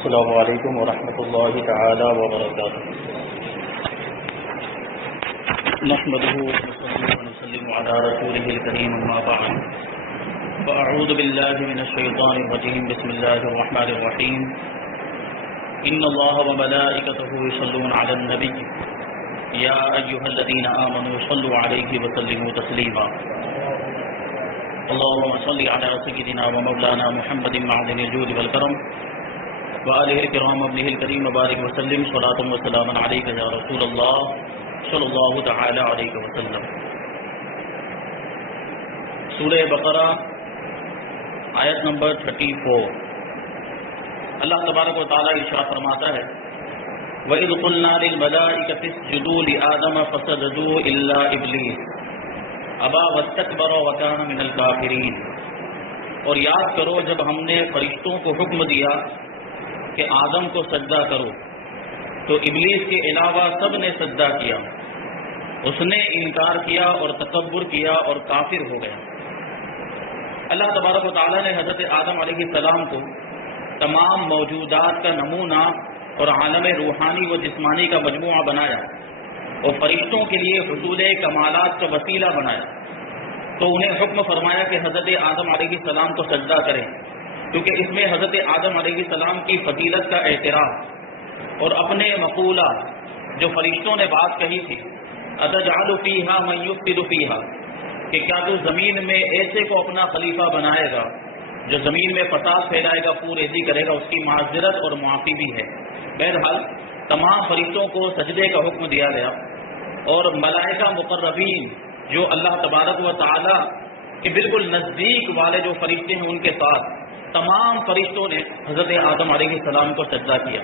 السلام علیکم ورحمۃ اللہ تعالی وبرکاتہ۔ نحمده ونصلي على رسوله الكريم اما بعد فاعوذ بالله من الشيطان الرجيم بسم الله الرحمن الرحيم ان الله وملائكته يصلون على النبي يا ايها الذين امنوا صلوا عليه وسلموا تسليما اللهم صل على سيدنا ومولانا محمد معدن الجود والكرم وآلہ الکرام ابنہ الکریم وبارک وسلم صلاۃ وسلام علیک یا رسول اللہ صلی اللہ تعالی علیہ وسلم۔ سورہ بقرہ آیت نمبر 34۔ اللہ تبارک و تعالی ارشاد فرماتا ہے وَإِذْ قُلْنَا لِلْمَلَائِكَةِ اسْجُدُوا لِآدَمَ فَسَجَدُوا إِلَّا إِبْلِيسَ أَبَى وَاسْتَكْبَرَ وَكَانَ مِنَ الْكَافِرِينَ۔ اور یاد کرو جب ہم نے فرشتوں کو حکم دیا کہ آدم کو سجدہ کرو تو ابلیس کے علاوہ سب نے سجدہ کیا، اس نے انکار کیا اور تکبر کیا اور کافر ہو گیا۔ اللہ تبارک و تعالیٰ نے حضرت آدم علیہ السلام کو تمام موجودات کا نمونہ اور عالم روحانی و جسمانی کا مجموعہ بنایا اور فرشتوں کے لیے حصول کمالات کا وسیلہ بنایا، تو انہیں حکم فرمایا کہ حضرت آدم علیہ السلام کو سجدہ کریں، کیونکہ اس میں حضرت آدم علیہ السلام کی فضیلت کا اعتراف اور اپنے مقولہ جو فرشتوں نے بات کہی تھی اتجعل فیہا من یفسد فیہا، کہ کیا تو زمین میں ایسے کو اپنا خلیفہ بنائے گا جو زمین میں فساد پھیلائے گا، پوریزی کرے گا، اس کی معذرت اور معافی بھی ہے۔ بہرحال تمام فرشتوں کو سجدے کا حکم دیا گیا اور ملائکہ مقربین جو اللہ تبارک و تعالی کے بالکل نزدیک والے جو فرشتے ہیں ان کے ساتھ تمام فرشتوں نے حضرت آدم علیہ السلام کو سجدہ کیا،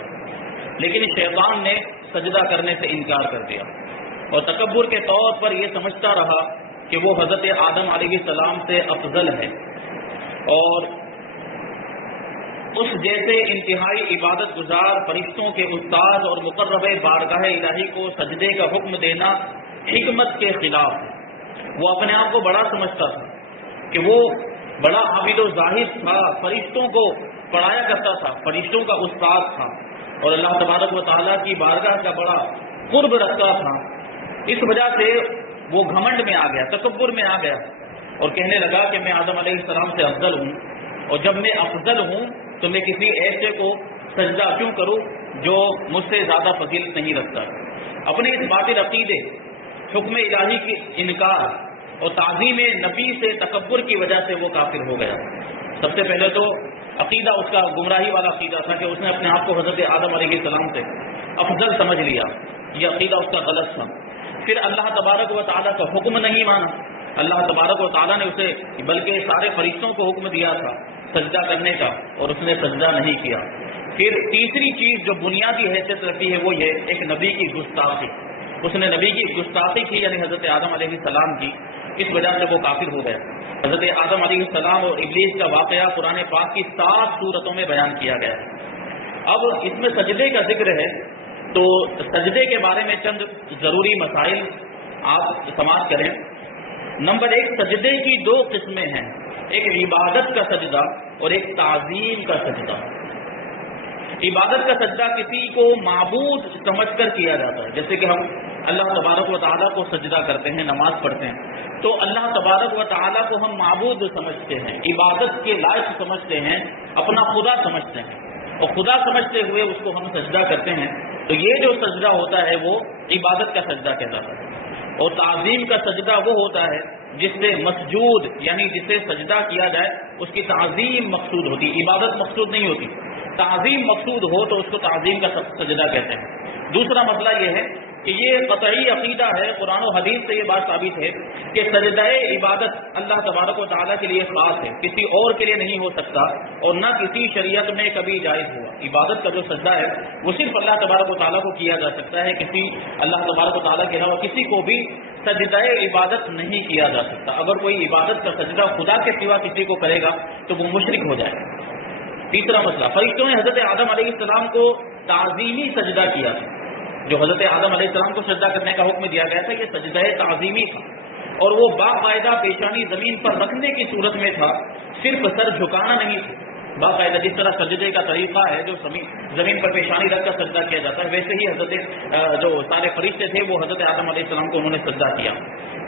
لیکن شیطان نے سجدہ کرنے سے انکار کر دیا اور تکبر کے طور پر یہ سمجھتا رہا کہ وہ حضرت آدم علیہ السلام سے افضل ہے، اور اس جیسے انتہائی عبادت گزار فرشتوں کے استاد اور مقرب بارگاہ الہی کو سجدے کا حکم دینا حکمت کے خلاف ہے۔ وہ اپنے آپ کو بڑا سمجھتا تھا کہ وہ بڑا عابد و زاہد تھا، فرشتوں کو پڑھایا کرتا تھا، فرشتوں کا استاد تھا اور اللہ تبارک و تعالیٰ کی بارگاہ کا بڑا قرب رکھتا تھا۔ اس وجہ سے وہ گھمنڈ میں آ گیا، تکبر میں آ گیا اور کہنے لگا کہ میں آدم علیہ السلام سے افضل ہوں، اور جب میں افضل ہوں تو میں کسی ایسے کو سجدہ کیوں کروں جو مجھ سے زیادہ فضیلت نہیں رکھتا۔ اپنے اس باطل عقیدے، حکم الہی کی انکار اور تعظیم نبی سے تکبر کی وجہ سے وہ کافر ہو گیا۔ سب سے پہلے تو عقیدہ اس کا گمراہی والا عقیدہ تھا کہ اس نے اپنے آپ کو حضرت آدم علیہ السلام سے افضل سمجھ لیا، یہ عقیدہ اس کا غلط تھا۔ پھر اللہ تبارک و تعالیٰ کا حکم نہیں مانا، اللہ تبارک و تعالیٰ نے اسے بلکہ سارے فرشتوں کو حکم دیا تھا سجدہ کرنے کا اور اس نے سجدہ نہیں کیا۔ پھر تیسری چیز جو بنیادی حیثیت رکھتی ہے وہ یہ ایک نبی کی گستاخی، اس نے نبی کی گستاخی کی، یعنی حضرت آدم علیہ السلام کی، اس وجہ سے وہ کافر ہو گئے۔ حضرت آدم علیہ السلام اور ابلیس کا واقعہ قرآن پاک کی 7 صورتوں میں بیان کیا گیا ہے۔ اب اس میں سجدے کا ذکر ہے تو سجدے کے بارے میں چند ضروری مسائل آپ سماعت کریں۔ نمبر 1، سجدے کی 2 قسمیں ہیں، ایک عبادت کا سجدہ اور ایک تعظیم کا سجدہ۔ عبادت کا سجدہ کسی کو معبود سمجھ کر کیا جاتا ہے، جیسے کہ ہم اللہ تبارک و تعالیٰ کو سجدہ کرتے ہیں، نماز پڑھتے ہیں، تو اللہ تبارک و تعالیٰ کو ہم معبود سمجھتے ہیں، عبادت کے لائق سمجھتے ہیں، اپنا خدا سمجھتے ہیں، اور خدا سمجھتے ہوئے اس کو ہم سجدہ کرتے ہیں، تو یہ جو سجدہ ہوتا ہے وہ عبادت کا سجدہ کہلاتا ہے۔ اور تعظیم کا سجدہ وہ ہوتا ہے جس سے مسجود یعنی جسے سجدہ کیا جائے اس کی تعظیم مقصود ہوتی، عبادت مقصود نہیں ہوتی، تعظیم مقصود ہو تو اس کو تعظیم کا سجدہ کہتے ہیں۔ دوسرا مسئلہ یہ ہے کہ یہ قطعی عقیدہ ہے، قرآن و حدیث سے یہ بات ثابت ہے کہ سجدہ عبادت اللہ تبارک و تعالیٰ کے لیے خاص ہے، کسی اور کے لیے نہیں ہو سکتا اور نہ کسی شریعت میں کبھی جائز ہوا۔ عبادت کا جو سجدہ ہے وہ صرف اللہ تبارک و تعالیٰ کو کیا جا سکتا ہے، کسی اللہ تبارک و تعالیٰ کے علاوہ کسی کو بھی سجدہ عبادت نہیں کیا جا سکتا۔ اگر کوئی عبادت کا سجدہ خدا کے سوا کسی کو کرے گا تو وہ مشرک ہو جائے گا۔ تیسرا مسئلہ، فرشتوں نے حضرت آدم علیہ السلام کو تعظیمی سجدہ کیا تھا، جو حضرت آدم علیہ السلام کو سجدہ کرنے کا حکم دیا گیا تھا یہ سجدہ تعظیمی تھا، اور وہ باقاعدہ پیشانی زمین پر رکھنے کی صورت میں تھا، صرف سر جھکانا نہیں تھا۔ باقاعدہ جس طرح سجدے کا طریقہ ہے جو زمین پر پیشانی رکھ کر سجدہ کیا جاتا ہے، ویسے ہی حضرت جو سارے فرشتے تھے وہ حضرت آدم علیہ السلام کو انہوں نے سجدہ کیا۔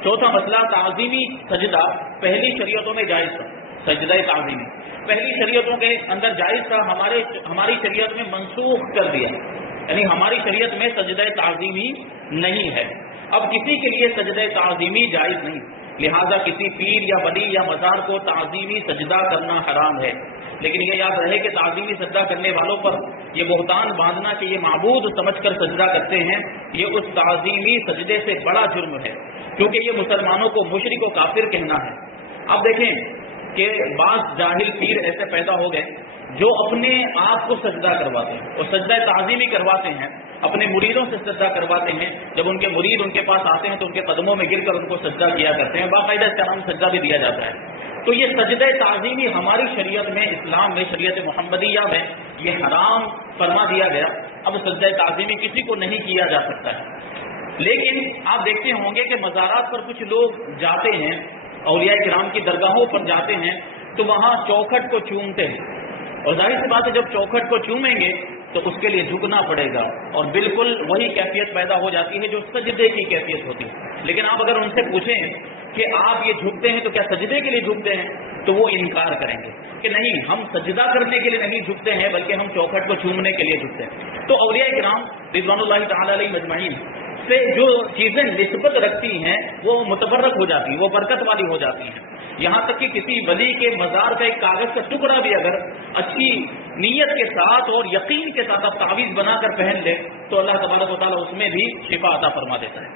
چوتھا مسئلہ، تعظیمی سجدہ پہلی شریعتوں میں جائز تھا۔ سجدہ تعظیمی پہلی شریعتوں کے اندر جائز تھا، ہماری شریعت میں منسوخ کر دیا، یعنی ہماری شریعت میں سجدہ تعظیمی نہیں ہے۔ اب کسی کے لیے سجدہ تعظیمی جائز نہیں، لہذا کسی پیر یا ولی یا مزار کو تعظیمی سجدہ کرنا حرام ہے۔ لیکن یہ یاد رہے کہ تعظیمی سجدہ کرنے والوں پر یہ بہتان باندھنا کہ یہ معبود سمجھ کر سجدہ کرتے ہیں، یہ اس تعظیمی سجدے سے بڑا جرم ہے، کیونکہ یہ مسلمانوں کو مشرک و کافر کہنا ہے۔ اب دیکھیں کہ بعض جاہل پیر ایسے پیدا ہو گئے جو اپنے آپ کو سجدہ کرواتے ہیں اور سجدہ تعظیمی کرواتے ہیں، اپنے مریدوں سے سجدہ کرواتے ہیں۔ جب ان کے مرید ان کے پاس آتے ہیں تو ان کے قدموں میں گر کر ان کو سجدہ کیا کرتے ہیں، باقاعدہ اس کا نام سجدہ بھی دیا جاتا ہے۔ تو یہ سجدہ تعظیمی ہماری شریعت میں، اسلام میں، شریعت محمدیہ میں یہ حرام فرما دیا گیا۔ اب سجدہ تعظیمی کسی کو نہیں کیا جا سکتا ہے۔ لیکن آپ دیکھتے ہوں گے کہ مزارات پر کچھ لوگ جاتے ہیں، اولیاء کرام کی درگاہوں پر جاتے ہیں تو وہاں چوکھٹ کو چومتے ہیں، اور ظاہر سی بات ہے جب چوکھٹ کو چومیں گے تو اس کے لیے جھکنا پڑے گا، اور بالکل وہی کیفیت پیدا ہو جاتی ہے جو سجدے کی کیفیت ہوتی ہے۔ لیکن آپ اگر ان سے پوچھیں کہ آپ یہ جھکتے ہیں تو کیا سجدے کے لیے جھکتے ہیں، تو وہ انکار کریں گے کہ نہیں، ہم سجدہ کرنے کے لیے نہیں جھکتے ہیں بلکہ ہم چوکھٹ کو چومنے کے لیے جھکتے ہیں۔ تو اولیاء کرام رضوان اللہ تعالی علیہ مجمعین سے جو چیزیں نسبت رکھتی ہیں وہ متبرک ہو جاتی ہیں، وہ برکت والی ہو جاتی ہیں۔ یہاں تک کہ کسی ولی کے مزار کا ایک کاغذ کا ٹکڑا بھی اگر اچھی نیت کے ساتھ اور یقین کے ساتھ آپ تعویذ بنا کر پہن لے تو اللہ تبارک و تعالیٰ اس میں بھی شفا عطا فرما دیتا ہے۔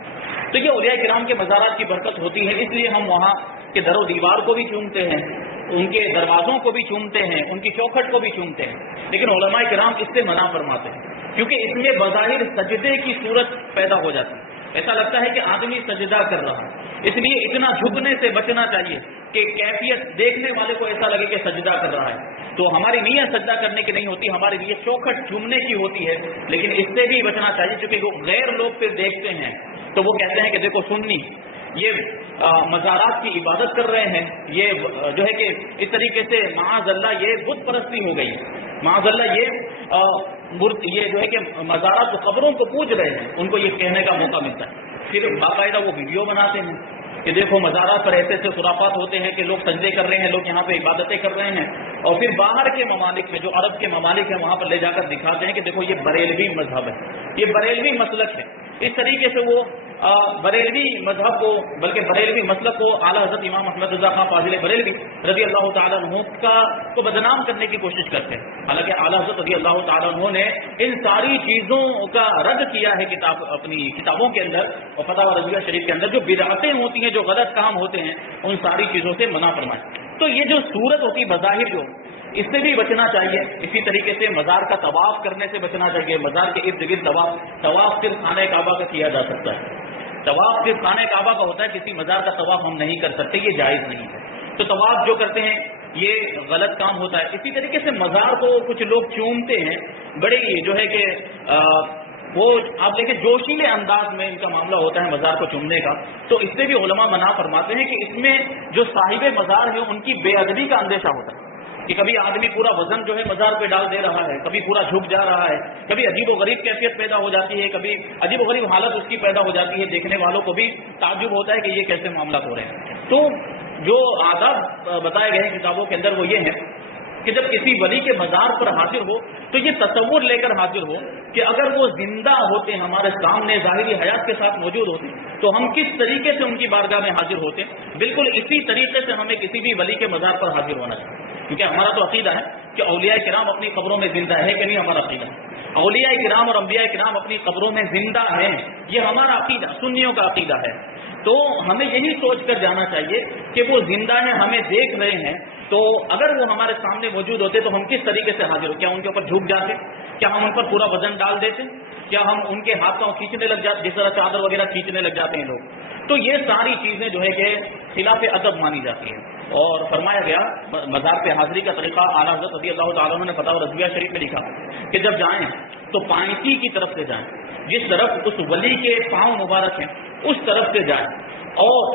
تو یہ اولیاء کرام کے مزارات کی برکت ہوتی ہے، اس لیے ہم وہاں کے در و دیوار کو بھی چومتے ہیں، ان کے دروازوں کو بھی چومتے ہیں، ان کی چوکھٹ کو بھی چومتے ہیں۔ لیکن علماء کرام اس سے منع فرماتے ہیں کیونکہ اس میں بظاہر سجدے کی صورت پیدا ہو جاتی ہے، ایسا لگتا ہے کہ آدمی سجدہ کر رہا ہے، اس لیے اتنا جھکنے سے بچنا چاہیے کہ کیفیت دیکھنے والے کو ایسا لگے کہ سجدہ کر رہا ہے۔ تو ہماری نیت سجدہ کرنے کی نہیں ہوتی، ہماری نیت چوکھٹ چومنے کی ہوتی ہے، لیکن اس سے بھی بچنا چاہیے کیونکہ غیر لوگ پھر دیکھتے ہیں تو وہ کہتے ہیں کہ دیکھو سنی یہ مزارات کی عبادت کر رہے ہیں، یہ جو ہے کہ اس طریقے سے معاذ اللہ یہ بت پرستی ہو گئی، معاذ اللہ یہ جو ہے کہ مزارات قبروں کو پوج رہے ہیں، ان کو یہ کہنے کا موقع ملتا ہے۔ پھر باقاعدہ وہ ویڈیو بناتے ہیں کہ دیکھو مزارات پر ایسے ایسے خرافات ہوتے ہیں کہ لوگ سجدے کر رہے ہیں، لوگ یہاں پہ عبادتیں کر رہے ہیں، اور پھر باہر کے ممالک میں جو عرب کے ممالک ہیں وہاں پر لے جا کر دکھاتے ہیں کہ دیکھو یہ بریلوی مذہب ہے، یہ بریلوی مسلک ہے۔ اس طریقے سے وہ بریلوی مذہب کو بلکہ بریلوی مسلک کو اعلیٰ حضرت امام احمد رضا خان فاضل بریلوی رضی اللہ تعالیٰ عنہ کو بدنام کرنے کی کوشش کرتے ہیں، حالانکہ اعلیٰ حضرت رضی اللہ تعالیٰ عنہ نے ان ساری چیزوں کا رد کیا ہے اپنی کتابوں کے اندر اور فتاوی رضویہ شریف کے اندر۔ جو بدعتیں ہوتی ہیں، جو غلط کام ہوتے ہیں، ان ساری چیزوں سے منع فرمائے۔ تو یہ جو صورت ہوتی بظاہر جو اس سے بھی بچنا چاہیے۔ اسی طریقے سے مزار کا طواف کرنے سے بچنا چاہیے، مزار کے ارد گرد طواف صرف خانہ کعبہ کا کیا جا سکتا ہے، طواف صرف خانہ کعبہ کا ہوتا ہے، کسی مزار کا طواف ہم نہیں کر سکتے، یہ جائز نہیں ہے۔ تو طواف جو کرتے ہیں یہ غلط کام ہوتا ہے۔ اسی طریقے سے مزار کو کچھ لوگ چومتے ہیں، بڑے جو ہے کہ وہ آپ دیکھیں جوشیلے انداز میں ان کا معاملہ ہوتا ہے مزار کو چومنے کا، تو اس سے بھی علماء منع فرماتے ہیں کہ اس میں جو صاحب مزار ہے ان کی بے ادبی کا اندیشہ ہوتا ہے کہ کبھی آدمی پورا وزن جو ہے مزار پہ ڈال دے رہا ہے، کبھی پورا جھک جا رہا ہے، کبھی عجیب و غریب کیفیت پیدا ہو جاتی ہے، کبھی عجیب و غریب حالت اس کی پیدا ہو جاتی ہے، دیکھنے والوں کو بھی تعجب ہوتا ہے کہ یہ کیسے معاملات ہو رہے ہیں۔ تو جو آداب بتائے گئے ہیں کتابوں کے اندر وہ یہ ہے کہ جب کسی ولی کے مزار پر حاضر ہو تو یہ تصور لے کر حاضر ہو کہ اگر وہ زندہ ہوتے ہیں، ہمارے سامنے ظاہری حیات کے ساتھ موجود ہوتے ہیں تو ہم کس طریقے سے ان کی بارگاہ میں حاضر ہوتے ہیں، بالکل اسی طریقے سے ہمیں کسی بھی ولی کے مزار پر حاضر ہونا چاہیے، کیونکہ ہمارا تو عقیدہ ہے کہ اولیاء کرام اپنی قبروں میں زندہ ہے کہ نہیں، ہمارا عقیدہ ہے اولیاء کرام اور انبیاء کرام اپنی قبروں میں زندہ ہیں، یہ ہمارا عقیدہ سنیوں کا عقیدہ ہے۔ تو ہمیں یہی سوچ کر جانا چاہیے کہ وہ زندہ ہیں، ہمیں دیکھ رہے ہیں، تو اگر وہ ہمارے سامنے موجود ہوتے تو ہم کس طریقے سے حاضر ہو، کیا ان کے اوپر جھک جاتے، کیا ہم ان پر پورا وزن ڈال دیتے، کیا ہم ان کے ہاتھوں کھینچنے لگ جاتے جس طرح چادر وغیرہ کھینچنے لگ جاتے ہیں لوگ۔ تو یہ ساری چیزیں جو ہے کہ خلاف ادب مانی جاتی ہیں، اور فرمایا گیا مزار پہ حاضری کا طریقہ اعلیٰ حضرت رضی اللہ تعالیٰ عنہ نے فتاوی رضویہ شریف میں لکھا کہ جب جائیں تو پائنتی کی طرف سے جائیں، جس طرف اس ولی کے پاؤں مبارک ہیں اس طرف سے جائیں، اور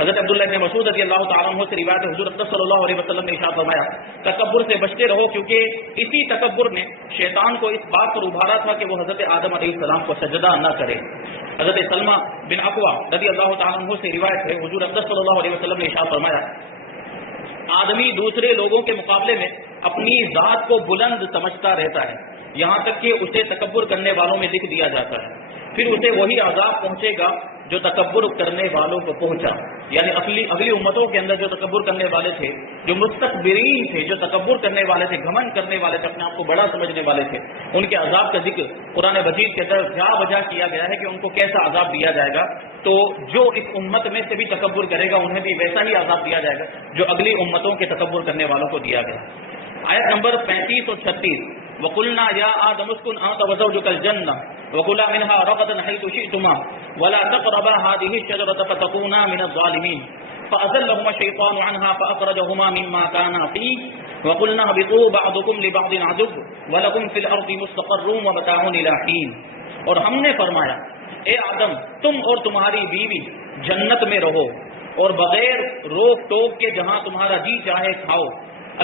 حضرت عبداللہ بن مسعود رضی اللہ تعالیٰ عنہ سے روایت ہے، حضور اقدس صلی اللہ علیہ وسلم نے ارشاد فرمایا تکبر سے بچتے رہو، کیونکہ اسی تکبر نے شیطان کو اس بات پر ابھارا تھا کہ وہ حضرت آدم علیہ السلام کو سجدہ نہ کرے۔ حضرت سلمہ بن اقوا رضی اللہ تعالیٰ عنہ سے روایت ہے، حضور اقدس صلی اللہ علیہ وسلم نے ارشاد فرمایا آدمی دوسرے لوگوں کے مقابلے میں اپنی ذات کو بلند سمجھتا رہتا ہے، یہاں تک کہ اسے تکبر کرنے والوں میں لکھ دیا جاتا ہے، پھر اسے وہی عذاب پہنچے گا جو تکبر کرنے والوں کو پہنچا۔ یعنی اگلی امتوں کے اندر جو تکبر کرنے والے تھے، جو مستکبرین تھے، جو تکبر کرنے والے تھے، گھمنڈ کرنے والے تھے، اپنے آپ کو بڑا سمجھنے والے تھے، ان کے عذاب کا ذکر قرآن مجید کے اندر جا بجا کیا گیا ہے کہ ان کو کیسا عذاب دیا جائے گا۔ تو جو اس امت میں سے بھی تکبر کرے گا انہیں بھی ویسا ہی عذاب دیا جائے گا جو اگلی امتوں کے تکبر کرنے والوں کو دیا گیا۔ آیت نمبر 35 اور 36 وَقُلْنَا يَا آدَمُ اسْكُنْ أَنْتَ وَزَوْجُكَ الْجَنَّةَ وَكُلَا مِنْهَا رَغَدًا حَيْثُ شِئْتُمَا وَلَا تَقْرَبَا هَٰذِهِ الشَّجَرَةَ فَتَكُونَا مِنَ الظَّالِمِينَ فَأَزَلَّهُمَا الشَّيْطَانُ عَنْهَا فَأَخْرَجَهُمَا مِمَّا كَانَا فِيهِ وَقُلْنَا اهْبِطُوا بَعْضُكُمْ لِبَعْضٍ عَدُوٌّ وَلَكُمْ فِي الْأَرْضِ مُسْتَقَرٌّ وَمَتَاعٌ إِلَىٰ حِينٍ۔ اور ہم نے فرمایا اے آدم تم اور تمہاری بیوی جنت میں رہو اور بغیر روک ٹوک کے جہاں تمہارا جی چاہے کھاؤ،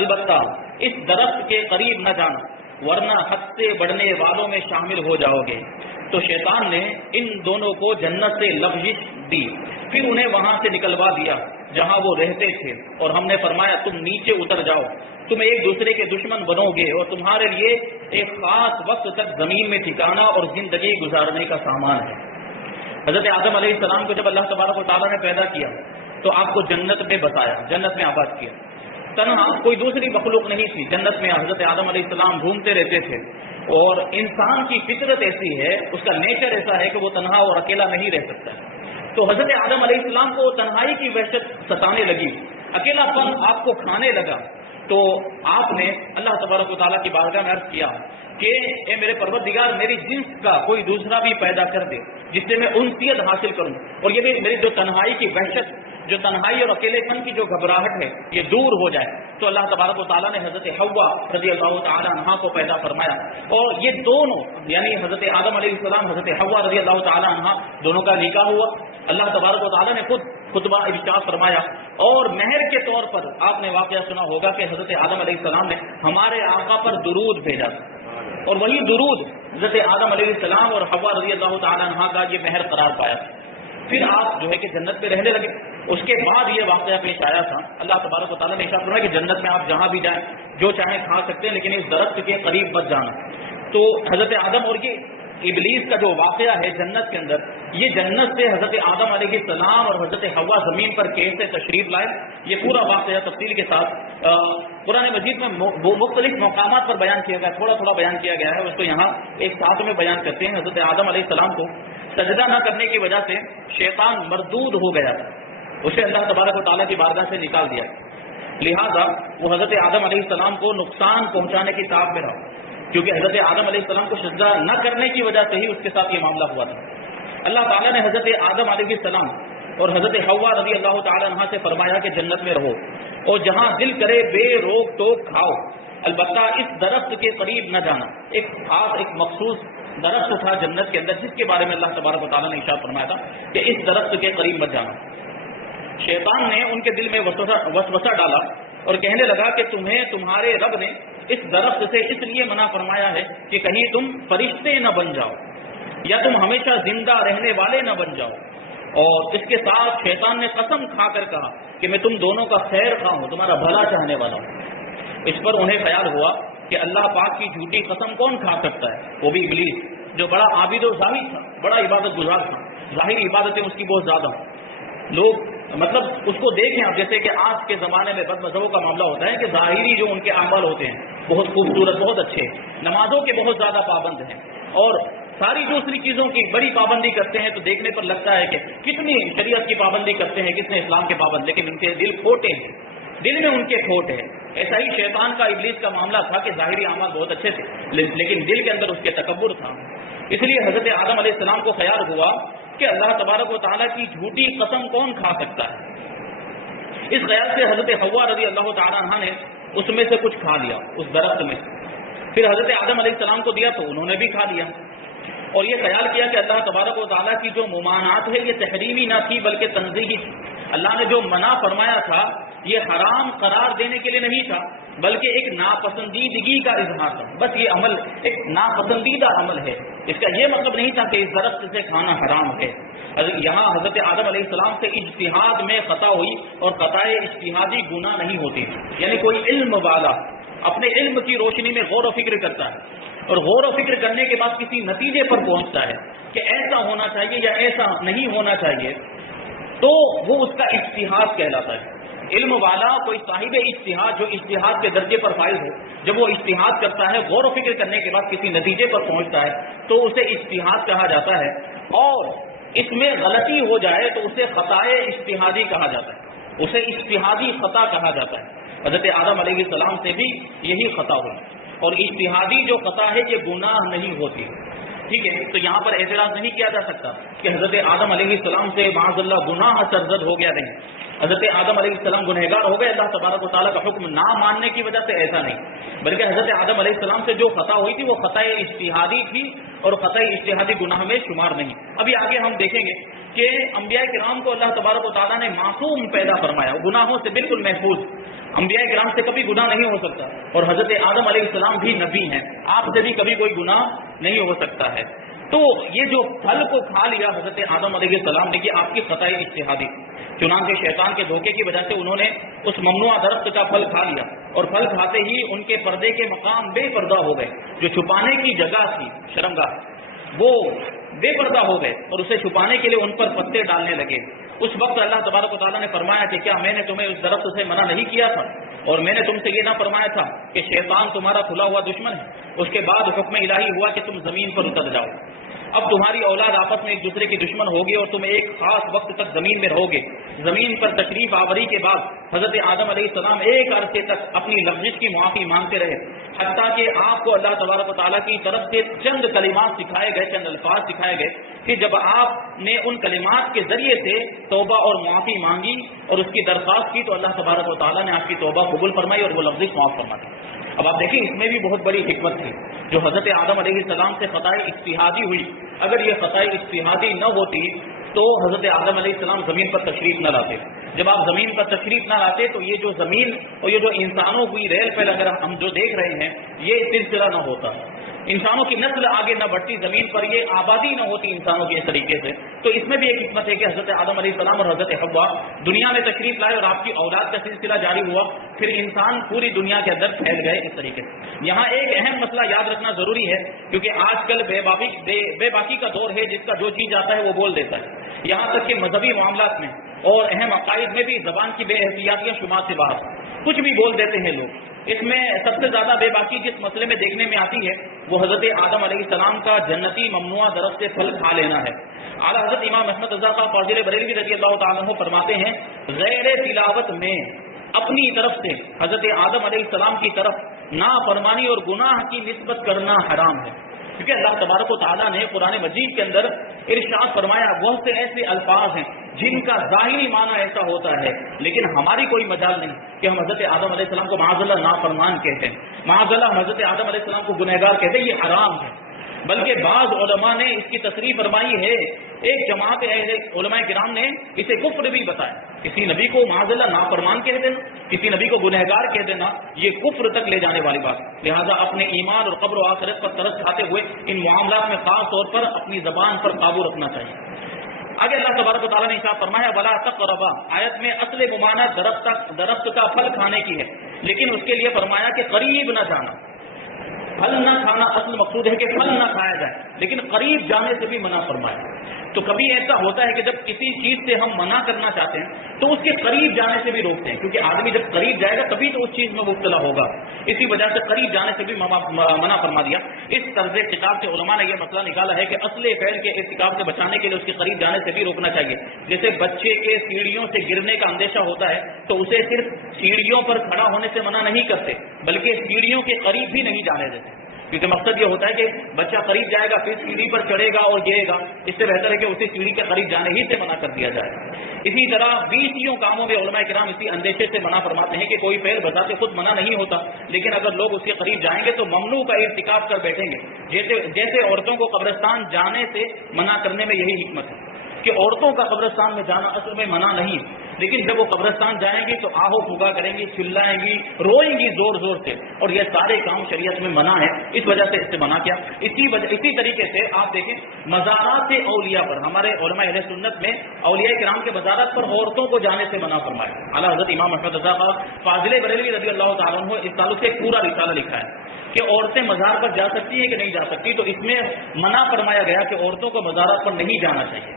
البتہ اس درخت کے قریب نہ جانا ورنہ حد سے بڑھنے والوں میں شامل ہو جاؤ گے۔ تو شیطان نے ان دونوں کو جنت سے لغزش دی، پھر انہیں وہاں سے نکلوا دیا جہاں وہ رہتے تھے، اور ہم نے فرمایا تم نیچے اتر جاؤ، تم ایک دوسرے کے دشمن بنو گے اور تمہارے لیے ایک خاص وقت تک زمین میں ٹھکانا اور زندگی گزارنے کا سامان ہے۔ حضرت آدم علیہ السلام کو جب اللہ تبارک و تعالیٰ نے پیدا کیا تو آپ کو جنت میں بسایا، جنت میں آباد کیا، تنہا کوئی دوسری مخلوق نہیں تھی جنت میں۔ حضرت آدم علیہ السلام گھومتے رہتے تھے، اور انسان کی فطرت ایسی ہے، اس کا نیچر ایسا ہے کہ وہ تنہا اور اکیلا نہیں رہ سکتا۔ تو حضرت آدم علیہ السلام کو تنہائی کی وحشت ستانے لگی، اکیلا پن آپ کو کھانے لگا، تو آپ نے اللہ تبارک و تعالیٰ کی بارگاہ میں عرض کیا کہ اے میرے پروردگار میری جنس کا کوئی دوسرا بھی پیدا کر دے جس سے میں انسیت حاصل کروں، اور یہ بھی میری جو تنہائی کی وحشت، جو تنہائی اور اکیلے پن کی جو گھبراہٹ ہے یہ دور ہو جائے۔ تو اللہ تبارک و تعالیٰ نے حضرت حوا رضی اللہ تعالیٰ عنہا کو پیدا فرمایا، اور یہ دونوں یعنی حضرت آدم علیہ السلام، حضرت حوا رضی اللہ تعالیٰ عنہا، دونوں کا نکاح ہوا۔ اللہ تبارک و تعالیٰ نے خود خطبہ ارشاد فرمایا، اور مہر کے طور پر آپ نے واقعہ سنا ہوگا کہ حضرت آدم علیہ السلام نے ہمارے آقا پر درود بھیجا، اور وہی درود حضرت آدم علیہ السلام اور حوا رضی اللہ تعالیٰ عنہا کا یہ مہر قرار پایا۔ پھر آپ جو ہے کہ جنت میں رہنے لگے۔ اس کے بعد یہ واقعہ پیش آیا تھا، اللہ تبارک و تعالیٰ نے ارشاد فرمایا کہ جنت میں آپ جہاں بھی جائیں جو چاہیں کھا سکتے ہیں، لیکن اس درخت کے قریب مت جانا۔ تو حضرت آدم اور یہ ابلیس کا جو واقعہ ہے جنت کے اندر، یہ جنت سے حضرت آدم علیہ السلام اور حضرت حوا زمین پر کیسے تشریف لائے، یہ پورا واقعہ تفصیل کے ساتھ قرآن مجید میں مختلف مقامات پر بیان کیا گیا، تھوڑا تھوڑا بیان کیا گیا ہے، اس کو یہاں ایک ساتھ میں بیان کرتے ہیں۔ حضرت آدم علیہ السلام کو سجدہ نہ کرنے کی وجہ سے شیطان مردود ہو گیا تھا، اسے اللہ تبارک و تعالیٰ کی بارگاہ سے نکال دیا، لہذا وہ حضرت آدم علیہ السلام کو نقصان پہنچانے کی طاق میں رہا، کیونکہ حضرت آدم علیہ السلام کو سجدہ نہ کرنے کی وجہ سے ہی اس کے ساتھ یہ معاملہ ہوا تھا۔ اللہ تعالیٰ نے حضرت آدم علیہ السلام اور حضرت حوا رضی اللہ تعالیٰ عنہ سے فرمایا کہ جنت میں رہو اور جہاں دل کرے بے روک ٹوک کھاؤ، البتہ اس درخت کے قریب نہ جانا۔ ایک خاص ایک مخصوص درخت تھا جنت کے اندر جس کے بارے میں اللہ تبارک و تعالیٰ نے ارشاد فرمایا تھا کہ اس درخت کے قریب مت جانا۔ شیطان نے ان کے دل میں وسوسہ ڈالا اور کہنے لگا کہ تمہیں تمہارے رب نے اس درخت سے اس لیے منع فرمایا ہے کہ کہیں تم فرشتے نہ بن جاؤ یا تم ہمیشہ زندہ رہنے والے نہ بن جاؤ۔ اور اس کے ساتھ شیطان نے قسم کھا کر کہا کہ میں تم دونوں کا خیر خواہ ہوں، تمہارا بھلا چاہنے والا ہوں۔ اس پر انہیں خیال ہوا کہ اللہ پاک کی جھوٹی قسم کون کھا سکتا ہے، وہ بھی ابلیس جو بڑا عابد و زاہد تھا، بڑا عبادت گزار تھا، ظاہری عبادتیں اس کی بہت زیادہ ہوں۔ لوگ مطلب اس کو دیکھیں آپ، جیسے کہ آج کے زمانے میں بد مذہبوں کا معاملہ ہوتا ہے کہ ظاہری جو ان کے اعمال ہوتے ہیں بہت خوبصورت، بہت اچھے، نمازوں کے بہت زیادہ پابند ہیں اور ساری دوسری چیزوں کی بڑی پابندی کرتے ہیں، تو دیکھنے پر لگتا ہے کہ کتنی شریعت کی پابندی کرتے ہیں، کتنے اسلام کے پابند، لیکن ان کے دل کھوٹے ہیں، دل میں ان کے کھوٹ ہے۔ ایسا ہی شیطان کا ابلیس کا معاملہ تھا کہ ظاہری اعمال بہت اچھے تھے لیکن دل کے اندر اس کے تکبر تھا۔ اس لیے حضرت آدم علیہ السلام کو خیال ہوا کہ اللہ تبارک و تعالیٰ کی جھوٹی قسم کون کھا سکتا ہے۔ اس خیال سے حضرت حوا رضی اللہ تعالیٰ عنہ نے اس میں سے کچھ کھا لیا، اس درخت میں، پھر حضرت آدم علیہ السلام کو دیا تو انہوں نے بھی کھا لیا، اور یہ خیال کیا کہ اللہ تبارک و تعالیٰ کی جو ممانعت ہے یہ تحریمی نہ تھی بلکہ تنزیہی تھی۔ اللہ نے جو منع فرمایا تھا یہ حرام قرار دینے کے لیے نہیں تھا، بلکہ ایک ناپسندیدگی کا اظہار تھا۔ بس یہ عمل ایک ناپسندیدہ عمل ہے، اس کا یہ مطلب نہیں تھا کہ اس درخت سے کھانا حرام ہے۔ یہاں حضرت آدم علیہ السلام سے اجتہاد میں خطا ہوئی، اور خطائے اجتہادی گناہ نہیں ہوتی، یعنی کوئی علم والا اپنے علم کی روشنی میں غور و فکر کرتا ہے، اور غور و فکر کرنے کے بعد کسی نتیجے پر پہنچتا ہے کہ ایسا ہونا چاہیے یا ایسا نہیں ہونا چاہیے، تو وہ اس کا اجتہاد کہلاتا ہے۔ علم والا کوئی صاحب اجتہاد جو اجتہاد کے درجے پر فائز ہو، جب وہ اجتہاد کرتا ہے، غور و فکر کرنے کے بعد کسی نتیجے پر پہنچتا ہے، تو اسے اجتہاد کہا جاتا ہے، اور اس میں غلطی ہو جائے تو اسے خطائے اجتہادی کہا جاتا ہے، اسے اجتہادی خطا کہا جاتا ہے۔ حضرت آدم علیہ السلام سے بھی یہی خطا ہوئی، اور اجتہادی جو خطا ہے یہ گناہ نہیں ہوتی، ٹھیک ہے۔ تو یہاں پر اعتراض نہیں کیا جا سکتا کہ حضرت آدم علیہ السلام سے معاذ اللہ گناہ سرزد ہو گیا، نہیں، حضرت آدم علیہ السلام گنہگار ہو گئے اللہ تبارک و تعالیٰ کا حکم نہ ماننے کی وجہ سے، ایسا نہیں، بلکہ حضرت آدم علیہ السلام سے جو خطا ہوئی تھی وہ خطا اجتہادی تھی، اور خطا اجتہادی گناہ میں شمار نہیں۔ ابھی آگے ہم دیکھیں گے کہ انبیاء کرام کو اللہ تبارک و تعالیٰ نے معصوم پیدا فرمایا، گناہوں سے بالکل محفوظ، انبیاء کرام سے کبھی گناہ نہیں ہو سکتا، اور حضرت آدم علیہ السلام بھی نبی ہیں، آپ سے بھی کبھی کوئی گناہ نہیں ہو سکتا ہے۔ تو یہ جو پھل کو کھا لیا حضرت آدم علیہ السلام نے، یہ آپ کی خطا اجتہادی، چنانچہ شیطان کے دھوکے کی وجہ سے انہوں نے اس ممنوع درخت کا پھل کھا لیا، اور پھل کھاتے ہی ان کے پردے کے مقام بے پردہ ہو گئے، جو چھپانے کی جگہ تھی شرمگاہ وہ بے پردہ ہو گئے، اور اسے چھپانے کے لیے ان پر پتے ڈالنے لگے۔ اس وقت اللہ تبارک و تعالیٰ نے فرمایا کہ کیا میں نے تمہیں اس درخت سے منع نہیں کیا تھا، اور میں نے تم سے یہ نہ فرمایا تھا کہ شیطان تمہارا کھلا ہوا دشمن ہے؟ اس کے بعد حکم الہی ہوا کہ تم زمین پر اتر جاؤ۔ اب تمہاری اولاد آپس میں ایک دوسرے کی دشمن ہوگی، اور تم ایک خاص وقت تک زمین میں رہو گے۔ زمین پر تشریف آوری کے بعد حضرت آدم علیہ السلام ایک عرصے تک اپنی لغزش کی معافی مانگتے رہے، حتیٰ کہ آپ کو اللہ تبارک و تعالیٰ کی طرف سے چند کلمات سکھائے گئے، چند الفاظ سکھائے گئے، کہ جب آپ نے ان کلمات کے ذریعے سے توبہ اور معافی مانگی اور اس کی درخواست کی، تو اللہ تبارک و تعالیٰ نے آپ کی توبہ قبول فرمائی اور وہ لغزش معاف فرما دی۔ اب آپ دیکھیں، اس میں بھی بہت بڑی حکمت تھی جو حضرت آدم علیہ السلام سے خطائے اجتہادی ہوئی۔ اگر یہ خطائے اجتہادی نہ ہوتی تو حضرت آدم علیہ السلام زمین پر تشریف نہ لاتے۔ جب آپ زمین پر تشریف نہ لاتے تو یہ جو زمین اور یہ جو انسانوں کی ریل پہ اگر ہم جو دیکھ رہے ہیں یہ سلسلہ نہ ہوتا، انسانوں کی نسل آگے نہ بڑھتی، زمین پر یہ آبادی نہ ہوتی انسانوں کی اس طریقے سے۔ تو اس میں بھی ایک حکمت ہے کہ حضرت آدم علیہ السلام اور حضرت حوا دنیا میں تشریف لائے، اور آپ کی اولاد کا سلسلہ جاری ہوا، پھر انسان پوری دنیا کے اندر پھیل گئے اس طریقے سے۔ یہاں ایک اہم مسئلہ یاد رکھنا ضروری ہے، کیونکہ آج کل بے باکی کا دور ہے، جس کا جو چیز آتا ہے وہ بول دیتا ہے، یہاں تک کہ مذہبی معاملات میں اور اہم عقائد میں بھی زبان کی بے احتیاطیاں شمار سے باہر کچھ بھی بول دیتے ہیں لوگ۔ اس میں سب سے زیادہ بے باکی جس مسئلے میں دیکھنے میں آتی ہے وہ حضرت آدم علیہ السلام کا جنتی ممنوع درخت سے پھل کھا لینا ہے۔ اعلیٰ حضرت امام احمد رضا خان فاضل بریلوی رضی اللہ تعالیٰ عنہ فرماتے ہیں، غیر تلاوت میں اپنی طرف سے حضرت آدم علیہ السلام کی طرف نافرمانی اور گناہ کی نسبت کرنا حرام ہے، کیونکہ اللہ تبارک و تعالیٰ نے قرآن مجید کے اندر ارشاد فرمایا بہت سے ایسے الفاظ ہیں جن کا ظاہری معنی ایسا ہوتا ہے، لیکن ہماری کوئی مجال نہیں کہ ہم حضرت آدم علیہ السلام کو معاذ اللہ نافرمان کہتے ہیں، معاذ اللہ حضرت آدم علیہ السلام کو گنہگار کہتے ہیں، یہ حرام ہے۔ بلکہ بعض علماء نے اس کی تصریح فرمائی ہے، ایک جماعت علماء کرام نے اسے کفر بھی بتایا، کسی نبی کو معاذ اللہ نافرمان کہہ دینا، کسی نبی کو گنہگار کہہ دینا، یہ کفر تک لے جانے والی بات۔ لہذا اپنے ایمان اور قبر و آخرت پر ترس کھاتے ہوئے ان معاملات میں خاص طور پر اپنی زبان پر قابو رکھنا چاہیے۔ آگے اللہ تبارک و تعالیٰ نے ارشاد فرمایا ولا تقربا، آیت میں اصل ممانعت درخت کا پھل کھانے کی ہے، لیکن اس کے لیے فرمایا کہ قریب نہ جانا، پھل نہ کھانا اصل مقصود ہے کہ پھل نہ کھایا جائے، لیکن قریب جانے سے بھی منع فرمایا۔ تو کبھی ایسا ہوتا ہے کہ جب کسی چیز سے ہم منع کرنا چاہتے ہیں تو اس کے قریب جانے سے بھی روکتے ہیں، کیونکہ آدمی جب قریب جائے گا تبھی تو اس چیز میں مبتلا ہوگا، اسی وجہ سے قریب جانے سے بھی منع فرما دیا۔ اس طرز کتاب سے علماء نے یہ مسئلہ نکالا ہے کہ اصل فعل کے ارتکاب سے بچانے کے لیے اس کے قریب جانے سے بھی روکنا چاہیے۔ جیسے بچے کے سیڑھیوں سے گرنے کا اندیشہ ہوتا ہے تو اسے صرف سیڑھیوں پر کھڑا ہونے سے منع نہیں کرتے، بلکہ سیڑھیوں کے قریب بھی نہیں جانے دیتے، کیونکہ مقصد یہ ہوتا ہے کہ بچہ قریب جائے گا پھر سیڑھی پر چڑھے گا اور گرے گا، اس سے بہتر ہے کہ اسے سیڑھی کے قریب جانے ہی سے منع کر دیا جائے۔ اسی طرح 20 کاموں میں علماء کرام اسی اندیشے سے منع فرماتے ہیں کہ کوئی فعل بذات خود منع نہیں ہوتا، لیکن اگر لوگ اس کے قریب جائیں گے تو ممنوع کا ارتکاب کر بیٹھیں گے۔ جیسے عورتوں کو قبرستان جانے سے منع کرنے میں یہی حکمت ہے کہ عورتوں کا قبرستان میں جانا اصل میں منع نہیں، لیکن جب وہ قبرستان جائیں گی تو آہو پھگا کریں گی، چلائیں گی، روئیں گی زور زور سے، اور یہ سارے کام شریعت میں منع ہے، اس وجہ سے اس سے منع کیا۔ اسی طریقے سے آپ دیکھیں مزارات اولیاء پر ہمارے علماء اہل سنت میں اولیاء کرام کے مزارات پر عورتوں کو جانے سے منع فرمایا۔ اعلیٰ حضرت امام احمد رضا خان فاضل بریلوی رضی اللہ تعالیٰ عنہ اس تعلق سے ایک پورا رسالہ لکھا ہے کہ عورتیں مزار پر جا سکتی ہیں کہ نہیں جا سکتی، تو اس میں منع فرمایا گیا کہ عورتوں کو مزارات پر نہیں جانا چاہیے،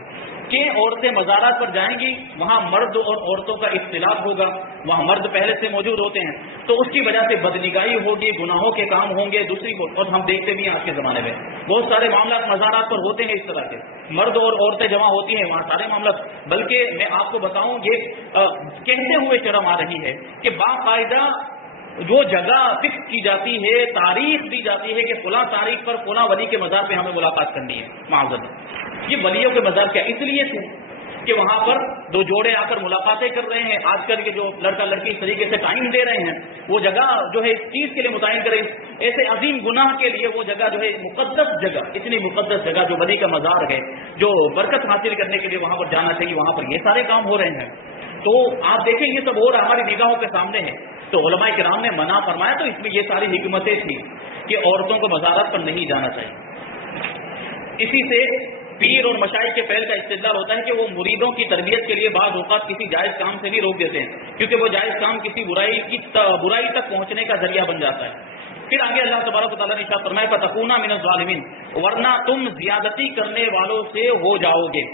کہ عورتیں مزارات پر جائیں گی وہاں مرد اور عورتوں کا اختلاط ہوگا، وہاں مرد پہلے سے موجود ہوتے ہیں، تو اس کی وجہ سے بدنگاہی ہوگی، گناہوں کے کام ہوں گے، دوسری اور ہم دیکھتے بھی ہیں آج کے زمانے میں بہت سارے معاملات مزارات پر ہوتے ہیں اس طرح کے، مرد اور عورتیں جمع ہوتی ہیں وہاں سارے معاملات، بلکہ میں آپ کو بتاؤں یہ کہتے ہوئے شرم آ رہی ہے کہ باقاعدہ جو جگہ فکس کی جاتی ہے، تاریخ دی جاتی ہے کہ فلاں تاریخ پر فلاں ولی کے مزار پہ ہمیں ملاقات کرنی ہے، معذرت یہ ولیوں کے مزار کیا اس لیے تھے کہ وہاں پر دو جوڑے آ کر ملاقاتیں کر رہے ہیں، آج کل کے جو لڑکا لڑکی اس طریقے سے ٹائم دے رہے ہیں، وہ جگہ جو ہے اس چیز کے لیے متعین کریں، ایسے عظیم گناہ کے لیے وہ جگہ جو ہے مقدس جگہ، اتنی مقدس جگہ جو ولی کا مزار ہے، جو برکت حاصل کرنے کے لیے وہاں پر جانا چاہیے، وہاں پر یہ سارے کام ہو رہے ہیں، تو آپ دیکھیں یہ سب اور ہماری نگاہوں کے سامنے ہے، تو علماء کرام نے منع فرمایا، تو اس میں یہ ساری حکمتیں تھیں کہ عورتوں کو مزارات پر نہیں جانا چاہیے۔ اسی سے پیر اور مشائخ کے فعل کا استدلال ہوتا ہے کہ وہ مریدوں کی تربیت کے لیے بعض اوقات کسی جائز کام سے بھی روک دیتے ہیں، کیونکہ وہ جائز کام کسی برائی تک پہنچنے کا ذریعہ بن جاتا ہے۔ پھر آگے اللہ تبارک و تعالیٰ نے ارشاد فرمایا فَتَكُونَ مِنَ الظَّالِمِينَ، ورنہ تم زیادتی کرنے والوں سے ہو جاؤ گے۔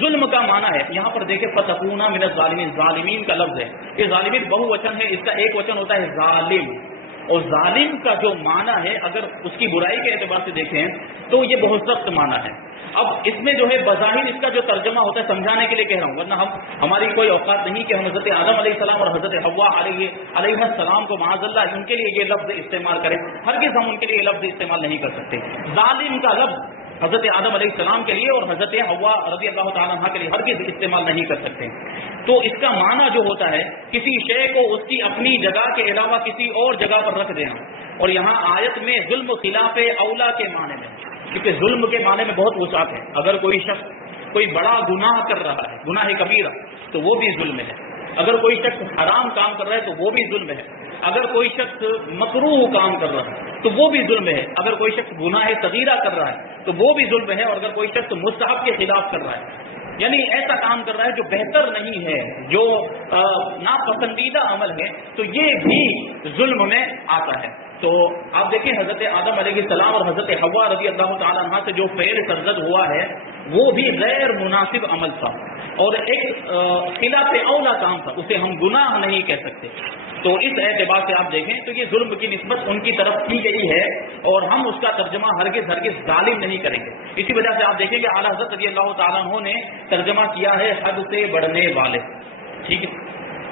ظلم کا معنی ہے یہاں پر دیکھیں فَتَكُونَ مِنَ الظَّالِمِينَ، ظالمین کا لفظ ہے، یہ ظالمین بہو وچن ہے، اس کا ایک وچن ہوتا ہے ظالم، اور ظالم کا جو معنی ہے اگر اس کی برائی کے اعتبار سے دیکھیں تو یہ بہت سخت معنی ہے۔ اب اس میں جو ہے بظاہر اس کا جو ترجمہ ہوتا ہے سمجھانے کے لیے کہہ رہا ہوں، ورنہ ہماری کوئی اوقات نہیں کہ ہم حضرت آدم علیہ السلام اور حضرت حوا علیہ السلام کو معاذ اللہ ان کے لیے یہ لفظ استعمال کریں، ہرگز ہم ان کے لیے یہ لفظ استعمال نہیں کر سکتے۔ ظالم کا لفظ حضرت آدم علیہ السلام کے لیے اور حضرت حوا رضی اللہ تعالیٰ عنہ کے لیے ہرگز استعمال نہیں کر سکتے۔ تو اس کا معنی جو ہوتا ہے کسی شے کو اس کی اپنی جگہ کے علاوہ کسی اور جگہ پر رکھ دینا، اور یہاں آیت میں ظلم خلاف اولا کے معنی میں، کیونکہ ظلم کے معنی میں بہت وسعت ہے، اگر کوئی شخص کوئی بڑا گناہ کر رہا ہے، گناہ کبیرہ، تو وہ بھی ظلم ہے، اگر کوئی شخص حرام کام کر رہا ہے تو وہ بھی ظلم ہے، اگر کوئی شخص مکروہ کام کر رہا ہے تو وہ بھی ظلم ہے، اگر کوئی شخص گناہ صغیرہ کر رہا ہے تو وہ بھی ظلم ہے، اور اگر کوئی شخص مستحب کے خلاف کر رہا ہے، یعنی ایسا کام کر رہا ہے جو بہتر نہیں ہے، جو ناپسندیدہ عمل ہے، تو یہ بھی ظلم میں آتا ہے۔ تو آپ دیکھیں حضرت آدم علیہ السلام اور حضرت حوا رضی اللہ تعالیٰ عنہ سے جو فعل سرزد ہوا ہے وہ بھی غیر مناسب عمل تھا اور ایک خلاف اولا کام تھا، اسے ہم گناہ نہیں کہہ سکتے۔ تو اس اعتبار سے آپ دیکھیں تو یہ ظلم کی نسبت ان کی طرف کی گئی ہے اور ہم اس کا ترجمہ ہرگز ظالم نہیں کریں گے۔ اسی وجہ سے آپ دیکھیں کہ اعلیٰ حضرت رضی اللہ تعالیٰ عنہ نے ترجمہ کیا ہے حد سے بڑھنے والے، ٹھیک ہے۔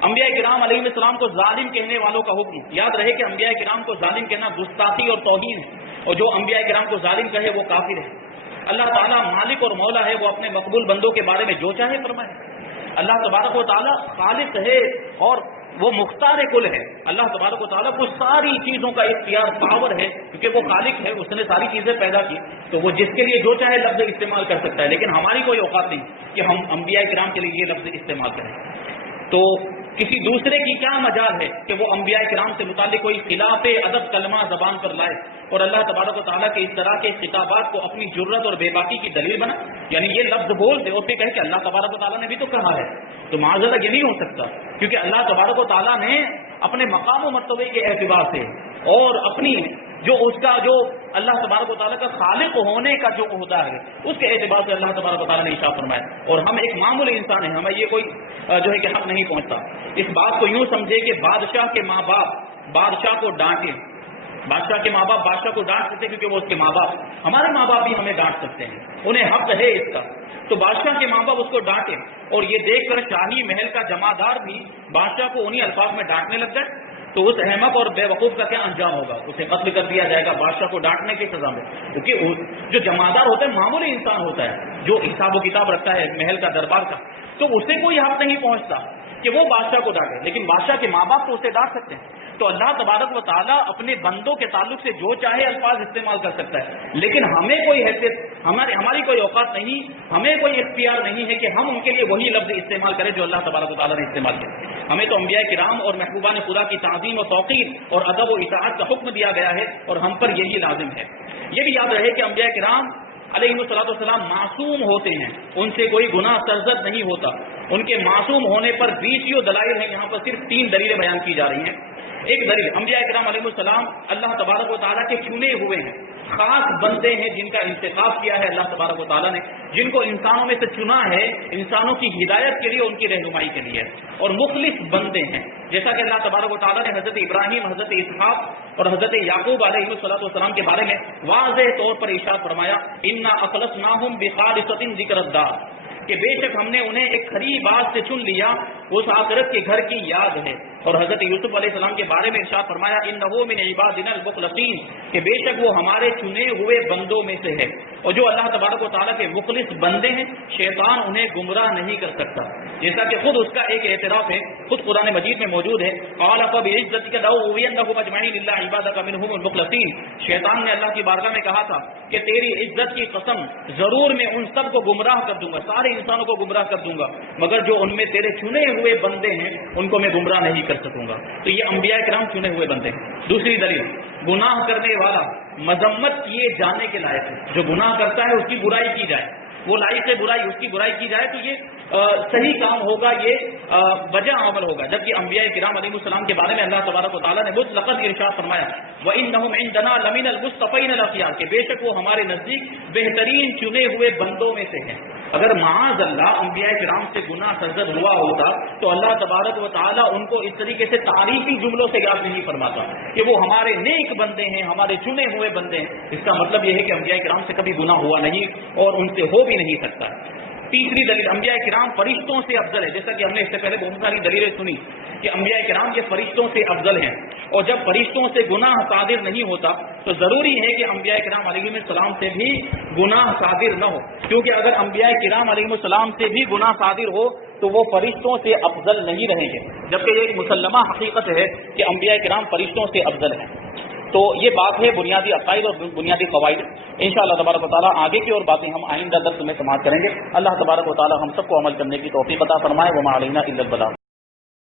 انبیاء کرام علیہ السلام کو ظالم کہنے والوں کا حکم، یاد رہے کہ انبیاء کرام کو ظالم کہنا گستاخی اور توہین ہے، اور جو انبیاء کرام کو ظالم کہے وہ کافر ہے۔ اللہ تعالیٰ مالک اور مولا ہے، وہ اپنے مقبول بندوں کے بارے میں جو چاہے فرمائے۔ اللہ تبارک و تعالیٰ خالق ہے اور وہ مختار کل ہے، اللہ تبارک و تعالیٰ کو ساری چیزوں کا اختیار پاور ہے، کیونکہ وہ خالق ہے، اس نے ساری چیزیں پیدا کی، تو وہ جس کے لیے جو چاہے لفظ استعمال کر سکتا ہے، لیکن ہماری کوئی اوقات نہیں کہ ہم انبیاء کرام کے لیے یہ لفظ استعمال کریں۔ تو کسی دوسرے کی کیا مجال ہے کہ وہ انبیاء کرام سے متعلق کوئی خلاف ادب کلمہ زبان پر لائے اور اللہ تبارک و تعالیٰ کے اس طرح کے خطابات کو اپنی جرت اور بے باکی کی دلیل بنا، یعنی یہ لفظ بول دے اور پھر کہے کہ اللہ تبارک و تعالیٰ نے بھی تو کہا ہے، تو معاذاللہ یہ نہیں ہو سکتا، کیونکہ اللہ تبارک و تعالیٰ نے اپنے مقام و مرتبے کے اعتبار سے اور اپنی جو اس کا جو اللہ تبارک و تعالیٰ کا خالق ہونے کا جو عہدہ ہے اس کے اعتبار سے اللہ تبارک و تعالیٰ نے ارشاد فرمایا، اور ہم ایک معمولی انسان ہیں، ہمیں یہ کوئی جو ہے کہ حق نہیں پہنچتا۔ اس بات کو یوں سمجھے کہ بادشاہ کے ماں باپ بادشاہ کو ڈانٹے، بادشاہ کے ماں باپ بادشاہ کو ڈانٹ سکتے کیونکہ وہ اس کے ماں باپ، ہمارے ماں باپ بھی ہمیں ڈانٹ سکتے ہیں، انہیں حق ہے اس کا، تو بادشاہ کے ماں باپ اس کو ڈانٹے اور یہ دیکھ کر شاہی محل کا جمعدار بھی بادشاہ کو انہی الفاظ میں ڈانٹنے لگ جائے تو اس احمق اور بے وقوف کا کیا انجام ہوگا؟ اسے قتل کر دیا جائے گا بادشاہ کو ڈانٹنے کی سزا میں، کیونکہ جو جمعدار ہوتا ہے معمولی انسان ہوتا ہے جو حساب و کتاب رکھتا ہے محل کا دربار کا، تو اسے کوئی حق نہیں پہنچتا کہ وہ بادشاہ کو ڈانٹے، لیکن بادشاہ کے ماں باپ تو اسے ڈانٹ سکتے ہیں۔ تو اللہ تبارک و تعالیٰ اپنے بندوں کے تعلق سے جو چاہے الفاظ استعمال کر سکتا ہے، لیکن ہمیں کوئی حیثیت، ہماری کوئی اوقات نہیں، ہمیں کوئی اختیار نہیں ہے کہ ہم ان کے لیے وہی لفظ استعمال کریں جو اللہ تبارک و تعالیٰ نے استعمال کیا۔ ہمیں تو انبیاء کرام اور محبوبان خدا کی تعظیم و توقیر اور ادب و اطاعت کا حکم دیا گیا ہے، اور ہم پر یہی لازم ہے۔ یہ بھی یاد رہے کہ انبیاء کرام علیہ الصلوۃ والسلام معصوم ہوتے ہیں، ان سے کوئی گناہ سرزد نہیں ہوتا۔ ان کے معصوم ہونے پر 20 دلائل ہیں، یہاں پر صرف 3 دلیلیں بیان کی جا رہی ہیں۔ ایک دلیل، انبیاء کرام علیہ السلام اللہ تبارک و تعالیٰ کے چنے ہوئے ہیں، خاص بندے ہیں جن کا انتخاب کیا ہے اللہ تبارک و تعالیٰ نے، جن کو انسانوں میں سے چنا ہے انسانوں کی ہدایت کے لیے، ان کی رہنمائی کے لیے، اور مخلص بندے ہیں، جیسا کہ اللہ تبارک و تعالیٰ نے حضرت ابراہیم، حضرت اسحاق اور حضرت یعقوب علیہ السلام کے بارے میں واضح طور پر ارشاد فرمایا، انا اخلصناہم بخالصۃ ذکر الدار، کہ بے شک ہم نے انہیں ایک کھری بات سے چن لیا، اس آخرت کے گھر کی یاد ہے۔ اور حضرت یوسف علیہ السلام کے بارے میں ارشاد فرمایا، انہ من عبادنا المخلصین، کہ بے شک وہ ہمارے چنے ہوئے بندوں میں سے ہے۔ اور جو اللہ تبارک و تعالیٰ کے مخلص بندے ہیں، شیطان انہیں گمراہ نہیں کر سکتا، جیسا کہ خود اس کا ایک اعتراف ہے، خود قرآن مجید میں موجود ہے، قال فبعزتک لأغوینہم اجمعین الا عبادک منہم المخلصین۔ شیطان نے اللہ کی بارگاہ میں کہا تھا کہ تیری عزت کی قسم، ضرور میں ان سب کو گمراہ کر دوں گا، سارے انسانوں کو گمراہ کر دوں گا، مگر جو ان میں تیرے چنے ہوئے بندے ہیں ان کو میں گمراہ نہیں کر سکوں گا۔ تو یہ انبیاء کرام چنے ہوئے بندے ہیں۔ دوسری دلیل، گناہ کرنے والا مذمت کیے جانے کے لائق ہے، جو گناہ کرتا ہے اس کی برائی کی جائے، وہ لائق ہے برائی، اس کی برائی کی جائے تو یہ صحیح کام ہوگا، یہ وجہ عمل ہوگا۔ جبکہ انبیاء کرام علیہ السلام کے بارے میں اللہ تبارک و تعالیٰ نے مطلقاً ارشاد فرمایا، وَإِنَّهُمْ عِندَنَا لَمِنَ الْمُصْطَفَيْنَ الْأَخْيَارِ، کہ بے شک وہ ہمارے نزدیک بہترین چنے ہوئے بندوں میں سے ہیں۔ اگر معاذ اللہ انبیاء کرام سے گناہ سرزد ہوا ہوتا تو اللہ تبارک و تعالیٰ ان کو اس طریقے سے تعریفی جملوں سے یاد نہیں فرماتا کہ وہ ہمارے نیک بندے ہیں، ہمارے چنے ہوئے بندے ہیں۔ اس کا مطلب یہ ہے کہ انبیاء کرام سے کبھی گناہ ہوا نہیں اور ان سے ہو بھی نہیں سکتا۔ تیسری دلیل، انبیاء کرام فرشتوں سے افضل ہے، جیسا کہ ہم نے اس سے پہلے بہت ساری دلیلیں سنی کہ انبیاء کرام یہ فرشتوں سے افضل ہیں، اور جب فرشتوں سے گناہ صادر نہیں ہوتا تو ضروری ہے کہ انبیاء کرام علیہ السلام سے بھی گناہ صادر نہ ہو، کیونکہ اگر انبیاء کرام علیہ السلام سے بھی گناہ صادر ہو تو وہ فرشتوں سے افضل نہیں رہیں گے، جبکہ یہ ایک مسلمہ حقیقت ہے کہ انبیاء کرام فرشتوں سے افضل ہیں۔ تو یہ بات ہے بنیادی عقائد اور بنیادی قواعد۔ انشاءاللہ تبارک و تعالیٰ آگے کی اور باتیں ہم آئندہ درس میں سماعت کریں گے۔ اللہ تبارک و تعالیٰ ہم سب کو عمل کرنے کی توفیق عطا فرمائے۔ وما علینا الا البلاغ۔